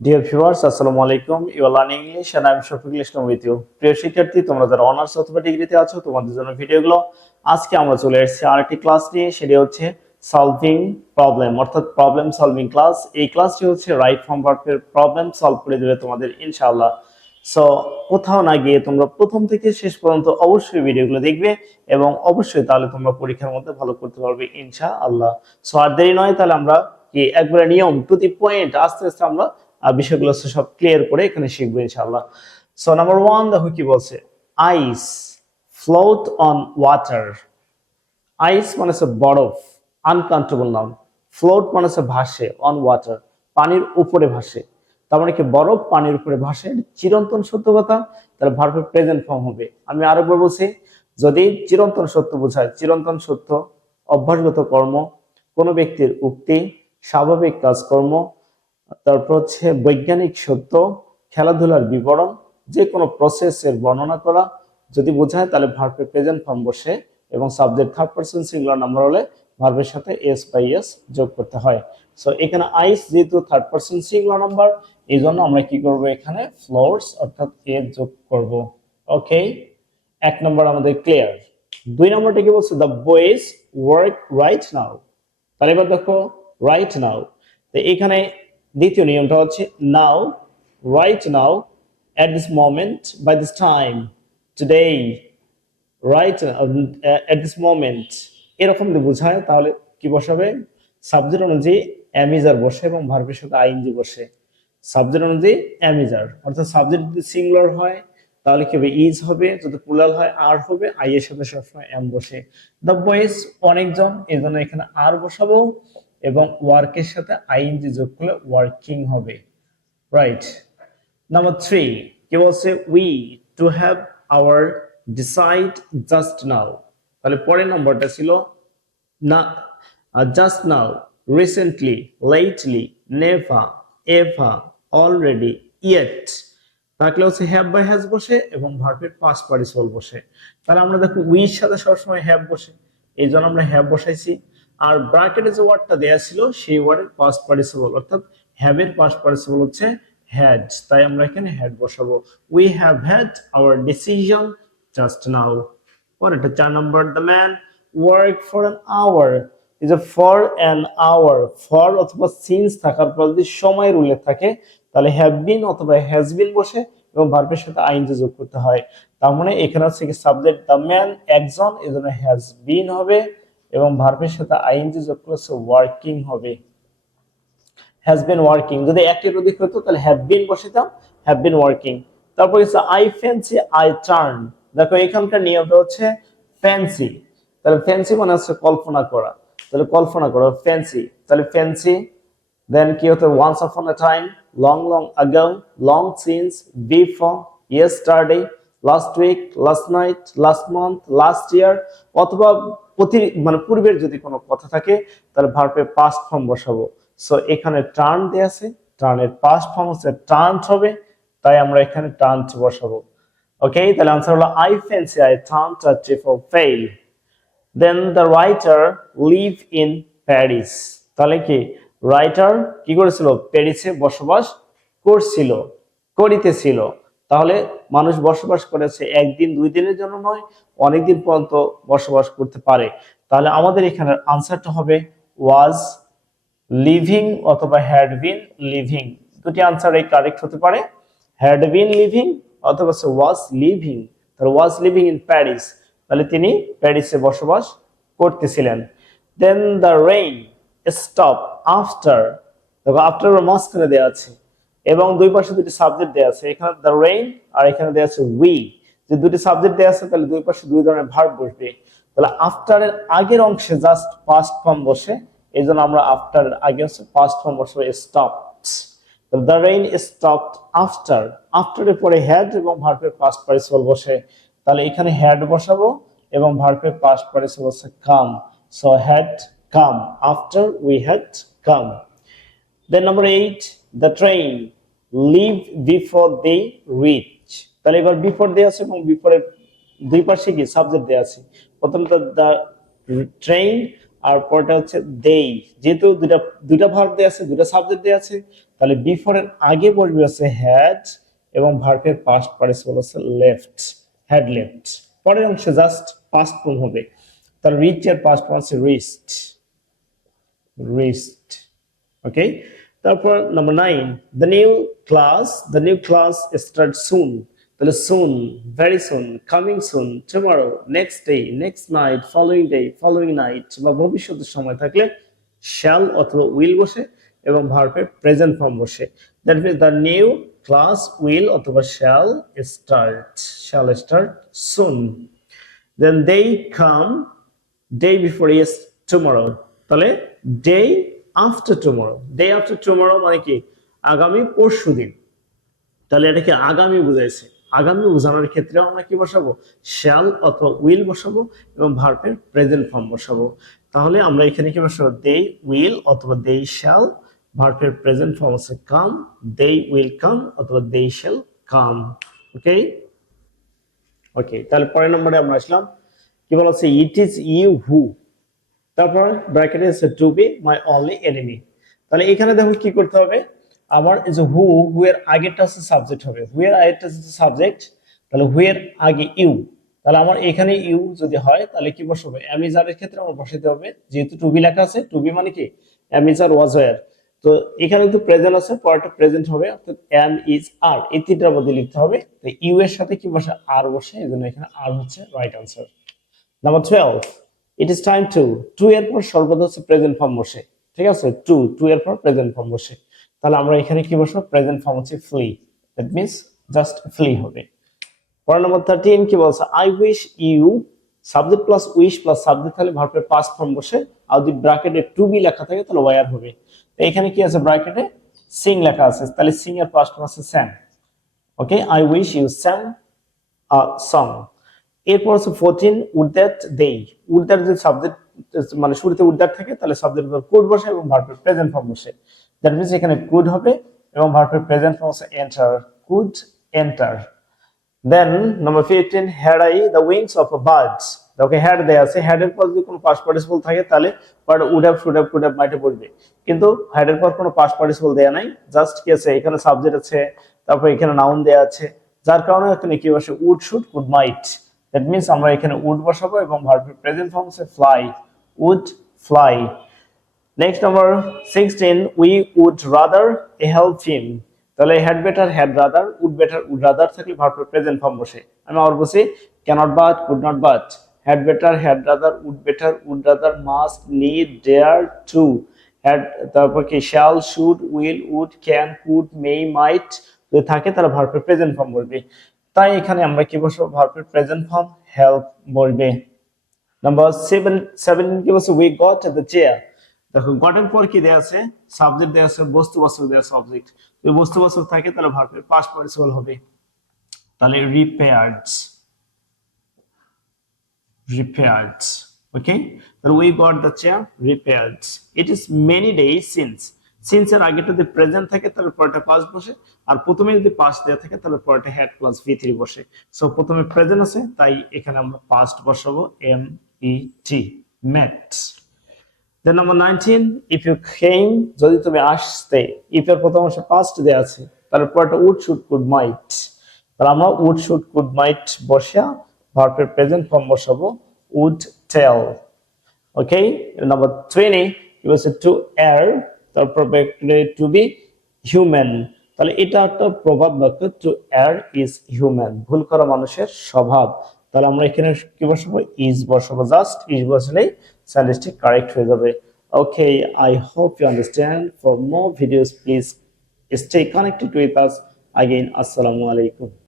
Dear viewers, Assalamu alaikum. You are learning English and I am Shafiqul Islam with you. প্রিয় শিক্ষার্থী, তোমরা যারা honours অথবা ডিগ্রিতে আছো তোমাদের জন্য ভিডিওগুলো আজকে আমরা চলে এসেছি আরেকটি ক্লাস নিয়ে, সেটি হচ্ছে সলভিং প্রবলেম অর্থাৎ প্রবলেম সলভিং ক্লাস। এই ক্লাসটি হচ্ছে রাইট ফর্ম ভার্বের প্রবলেম সলভ করে দেবে তোমাদের ইনশাআল্লাহ। সো কোথাও না গিয়ে তোমরা প্রথম থেকে শেষ পর্যন্ত অবশ্যই ভিডিওগুলো দেখবে এবং অবশ্যই তাহলে তোমরা পরীক্ষার মধ্যে ভালো করতে পারবে ইনশাআল্লাহ। সো আর দেরি নয়, তাহলে আমরা কি একবারে নিয়ম টু দি পয়েন্ট আস্তে আস্তে আমরা বিষয়গুলো সব ক্লিয়ার করে এখানে শিখবো ইনশাআল্লাহ। সো নাম্বার 1 দেখো কি বলছে, আইস ফ্লোট অন ওয়াটার। আইস মানে হচ্ছে বরফ, আনকাউন্টেবল নাউন। ফ্লোট মানে হচ্ছে ভাসে, অন ওয়াটার পানির উপরে ভাসে। তার মানে কি বরফ পানির উপরে ভাসে, চিরন্তন সত্য কথা, তাহলে ভার্বের প্রেজেন্ট ফর্ম হবে। আমি আরেকবার বলছি, যদি চিরন্তন সত্য বোঝায়, চিরন্তন সত্য অভ্যাসগত কর্ম, কোনো ব্যক্তির উক্তি, স্বাভাবিক কাজকর্ম, তারপর হচ্ছে বৈজ্ঞানিক সত্য, খেলাধুলার বিবরণ, যে কোনো প্রসেসের বর্ণনা করা যদি বোঝায় তাহলে ভার্বের প্রেজেন্ট ফর্ম বসে এবং subject third person singular number হলে ভার্বের সাথে এস বাই এস যোগ করতে হয়। সো এখানে আইস যেহেতু থার্ড পারসন সিঙ্গুলার নাম্বার, এই জন্য আমরা কি করব, এখানে ফ্লোরস অর্থাৎ এ যোগ করব। ওকে, এক নম্বর আমাদের ক্লিয়ার। দুই নম্বরটা কি বলছে, the boys work right now. তাহলে এবার দেখো রাইট নাও, তো এখানে দ্বিতীয় নিয়মটা হচ্ছে now, right now, at this moment, by this time, today, right, at this moment, এরকম যদি বোঝায় তাহলে কি বসাবে, সাবজেক্ট অনুযায়ী অ্যামিজার বসে এবং ভার্বের সাথে আইএনজি বসে। সাবজেক্ট অনুযায়ী অ্যামিজার, অর্থাৎ সাবজেক্ট যদি সিঙ্গুলার হয় তাহলে কি হবে, ইজ হবে, যদি প্লুরাল হয় আর হবে, আই এর সাথে সবসময় এম বসে। দ্য বয়েজ অনেকজন, এই জন্য এখানে আর বসাবো এবং ওয়ার্কের সাথে আইএনজি যোগ করলে ওয়ার্কিং হবে। রাইট। নাম্বার 3 কি বলছে, we to have our decide just now. তাহলে পরের নম্বরটা ছিল না, just now, recently, lately, never, ever, already, yet. তাহলে হচ্ছে হ্যাভ বাই হ্যাজ বসে এবং ভার্বের পাস্ট পার্টিসিপল বসে। তাহলে আমরা দেখো উইর সাথে সবসময় হ্যাভ বসে, এই জন্য আমরা হ্যাভ বসাইছি। আর ব্র্যাকেটে যে ওয়ার্ডটা দেয়া ছিল সেই ওয়ার্ডের পাস্ট পার্টিসিপল অর্থাৎ হ্যাভ এর পাস্ট পার্টিসিপল হচ্ছে হ্যাড, তাই আমরা এখানে হ্যাড বসাবো। We have had our decision just now. পরেরটা 4 নম্বর, the man work for an hour. এই যে ফর অ্যান আওয়ার, ফর অথবা সিন্স থাকার পর যদি সময়ের উল্লেখ থাকে তাহলে হ্যাভ বিন অথবা হ্যাজ বিন বসে এবং ভার্বের সাথে আইএনজি যোগ করতে হয়। তার মানে এখানে হচ্ছে কি সাবজেক্ট দ্য ম্যান একজন, এজন্য হ্যাজ বিন হবে এবং ভার্বের সাথে আইএনজি যোগ করলে ওয়ার্কিং হবে। হ্যাজ বিন ওয়ার্কিং, যদি একটির অধিক হতো তাহলে হ্যাভ বিন বসাতাম, হ্যাভ বিন ওয়ার্কিং। তারপর হচ্ছে আই ফ্যান্সি আই টার্ন। দেখো এখানকার নিয়মটা হচ্ছে ফ্যান্সি, তাহলে ফ্যান্সি মানে হচ্ছে কল্পনা করা, তাহলে কল্পনা করো ফ্যান্সি, তাহলে ফ্যান্সি। দেন কি হতো, once upon a time, long long ago, long since, before, yesterday, last week, last night, last month, last year, অথবা মানে পূর্বের যদি কোনো কথা থাকে তাহলে ভার্বের পাস্ট ফর্ম বসাবো। সো এখানে টার্ন দেয়া আছে, টার্নের পাস্ট ফর্ম হচ্ছে টার্নড হবে, তাই আমরা এখানে টার্নড বসাবো। ওকে, তাহলে आंसर হলো I fancy I turned a trip of fail. Then the writer live in Paris. তাহলে কি রাইটার কি করেছিল, প্যারিসে বসবাস করছিল, করিতেছিল। তাহলে মানুষ বসবাস করেছে একদিন দুই দিনের জন্য নয়, অনেকদিন পর্যন্ত বসবাস করতে পারে। তাহলে আমাদের এখানে আনসারটা হবে ওয়াজ লিভিং অথবা হ্যাড বিন লিভিং। দুটি আনসার এই কারেক্ট হতে পারে, হ্যাড বিন লিভিং অথবা ওয়াজ লিভিং। তাহলে ওয়াজ লিভিং ইন প্যারিস, তাহলে তিনি প্যারিসে বসবাস করতেছিলেন। দেন দ্য রেইন স্টপ আফটার, দেখো আফটার মাঝখানে দেওয়া আছে এবং দুই পাশে দুটি সাবজেক্ট দেওয়া আছে, এখানে দ্য রেইন আর এখানে দেওয়া আছে উই। যে দুটি সাবজেক্ট দেওয়া আছে তাহলে দুই পাশে দুই ধরনের ভার্ব বসবে। তাহলে আফটারের আগের অংশে জাস্ট পাস্ট ফর্ম বসে, এই জন্য আমরা আফটার আগে হচ্ছে পাস্ট ফর্ম বসবে stopped. The rain stopped after, আফটারের পরে হ্যাড এবং ভার্বের পাস্ট পার্টিসিপল বসে, তাহলে এখানে হ্যাড বসাবো এবং ভার্বের পাস্ট পার্টিসিপল হচ্ছে come. So had come after we had come. Then number 8, the train leave before they reach. তাহলে এবার বিফোর দেওয়া আছে এবং বিফোরের দুই পাশে কি সাবজেক্ট দেওয়া আছে। প্রথমত দ্য ট্রেন আর পরটা হচ্ছে দেই, যেহেতু দুইটা ভার্ব দেয়া আছে, দুইটা সাবজেক্ট দেয়া আছে, তাহলে বিফোর এর আগে বসবে হচ্ছে হ্যাড এবং ভার্বের পাস্ট পার্টিসিপল হচ্ছে লেফট, হ্যাড লেফট। পরের অংশে জাস্ট পাস্ট ফর্ম হবে, তাহলে রিচ এর পাস্ট ফর্ম হচ্ছে রিচড, রিচড। ওকে, তারপর number 9, the new class start soon, তাহলে soon, very soon, coming soon, tomorrow, next day, next night, following night বা ভবিষ্যতের সময় থাকলে শ্যাল অথবা উইল বসে এবং ভার্বের প্রেজেন্ট ফর্ম বসে। That means the new class will অথবা শ্যাল স্টার্ট সুন। দেন দে কাম ডে বিফোর টুমরো, তাহলে ডে আফটার টুমরো মানে কি আগামী পরশু দিন, তাহলে এটাকে আগামী বুঝাইছে। আগামী বোঝানোর ক্ষেত্রে আমরা কি বসাবো, শ্যাল অথবা উইল বসাবো এবং ভার্বের প্রেজেন্ট ফর্ম বসাবো। তাহলে আমরা এখানে কি বসাবো, দে উইল অথবা দে শ্যাল, ভার্বের প্রেজেন্ট ফর্ম হচ্ছে কাম, দে উইল কাম অথবা দে শ্যাল কাম। ওকে ওকে, তাহলে পরের নম্বরে আমরা আসলাম, কি বলা হচ্ছে, ইট ইজ ইউ হু, তারপর ব্র্যাকেটে আছে to be my only enemy. তাহলে এখানে দেখো কি করতে হবে, আমার এই যে হু এর আগেরটা হচ্ছে সাবজেক্ট হবে, হু এর আগেরটা হচ্ছে সাবজেক্ট, তাহলে হু এর আগে ইউ, তাহলে আমার এখানে ইউ যদি হয় তাহলে কি বসাবো, এম ইজ আর এর ক্ষেত্রে আমার বসাতে হবে, যেহেতু টু বি লেখা আছে, টু বি মানে কি am is are was were, তো এখানে কিন্তু প্রেজেন্ট আছে, পরেরটা প্রেজেন্ট হবে, অর্থাৎ এম ইজ আর, এই তিনটার মধ্যে লিখতে হবে। তো ইউ এর সাথে কি বসে, আর বসে, এজন্য এখানে আর হচ্ছে right answer. Number 12, it is time to এর পর সর্বদা হচ্ছে প্রেজেন্ট ফর্ম বসে, ঠিক আছে, টু এর পর প্রেজেন্ট ফর্ম বসে, তাহলে আমরা এখানে কি বসবো, প্রেজেন্ট ফর্ম হচ্ছে flee, that means just flee হবে। পয়েন্ট নাম্বার 13 কি বলছে, I wish you, subject plus wish plus subject তাহলে ভার্বের পাস্ট ফর্ম বসে, আর যদি ব্র্যাকেটে টু বি লেখা থাকে তাহলে ওয়্যার হবে। তো এখানে কি আছে, ব্র্যাকেটে সিং লেখা আছে, তাহলে সিং এর পাস্ট ফর্ম আছে sang. Okay, I wish you sang a song. এরপর হচ্ছে 14, would that they, would that যে সাবজেক্ট মানে শুরুতে উড দ্যাট থাকে তাহলে সাবজেক্ট কুড বসে এবং ভার্বের প্রেজেন্ট ফর্ম বসে, দ্যাট মিন্স এখানে কুড হবে এবং ভার্বের প্রেজেন্ট ফর্ম হচ্ছে enter, could enter. Then number 15, had I the wings of a bird, okay had দেয়া আছে, হ্যাড এর পর যদি কোনো পাস্ট পার্টিসিপল থাকে তাহলে পরে would have, should have, could have, might have পড়বে, কিন্তু হ্যাড এর পর কোনো পাস্ট পার্টিসিপল দেয়া নাই, জাস্ট কি আছে, এখানে সাবজেক্ট আছে, তারপর এখানে নাউন দেয়া আছে, যার কারণে এখানে কি বসে, would, should, could, might, that means আমরা এখানে উড বসাবো এবং ভার্বের প্রেজেন্ট ফর্ম হচ্ছে fly, would fly. Next number 16, we would rather help him, তাহলে had better, had rather, would better, would rather থাকলে ভার্বের প্রেজেন্ট ফর্ম বসে। আমি আবার বলছি, cannot but, could not but, had better, had rather, would rather, must, need, dare, to, had, তারপর কি shall, should, will, would, can, could, মে, মাইট যদি থাকে তাহলে ভার্বের প্রেজেন্ট ফর্ম বলবে, তাই এখানে আমরা কি বসবো, ভার্বের প্রেজেন্ট ফর্ম হেল্প বলবে। নাম্বার 17 কি বলছে, উই গট দ্য চেয়ার, দেখো গটের পর কি দেয়া আছে, সাবজেক্ট দেয়া আছে, বস্তুবাচক দেয়া আছে, অবজেক্ট, যদি বস্তুবাচক থাকে তাহলে ভার্বের পাস্ট পার্টিসিপল হবে, তাহলে repaired, ওকে, তাহলে we got the chair repaired। It is many days since এর আগে যদি প্রেজেন্ট থাকে তাহলে পরেরটা পাস্ট বসে, আর প্রথমে যদি পাস্ট দেয়া থাকে তাহলে পরেরটা হ্যাড প্লাস V3 বসে, সো প্রথমে প্রেজেন্ট আছে তাই এখানে আমরা পাস্ট বসাবো, MET, met। Then number 19, if you came, যদি তুমি আসতে, if এর প্রথম অংশে পাস্ট দেয়া আছে তাহলে পরেরটা উড, শুড, কুড, মাইট, তাহলে আমরা উড, শুড, কুড, মাইট বসিয়া ভার্বের প্রেজেন্ট ফর্ম বসাবো, would tell. Okay, number 20, it was to err, তারপর টু বি হিউম্যান, তাহলে এটা একটা প্রভাব বাক্য, টু এর ইজ হিউম্যান, ভুল করা মানুষের স্বভাব, তাহলে আমরা এখানে কি বসাবো, ইজ বসাবো, জাস্ট ইজ বসলেই সেন্টেন্সটি কারেক্ট হয়ে যাবে। Okay, I hope you understand. For more videos please stay connected with us. Again, assalamu alaikum.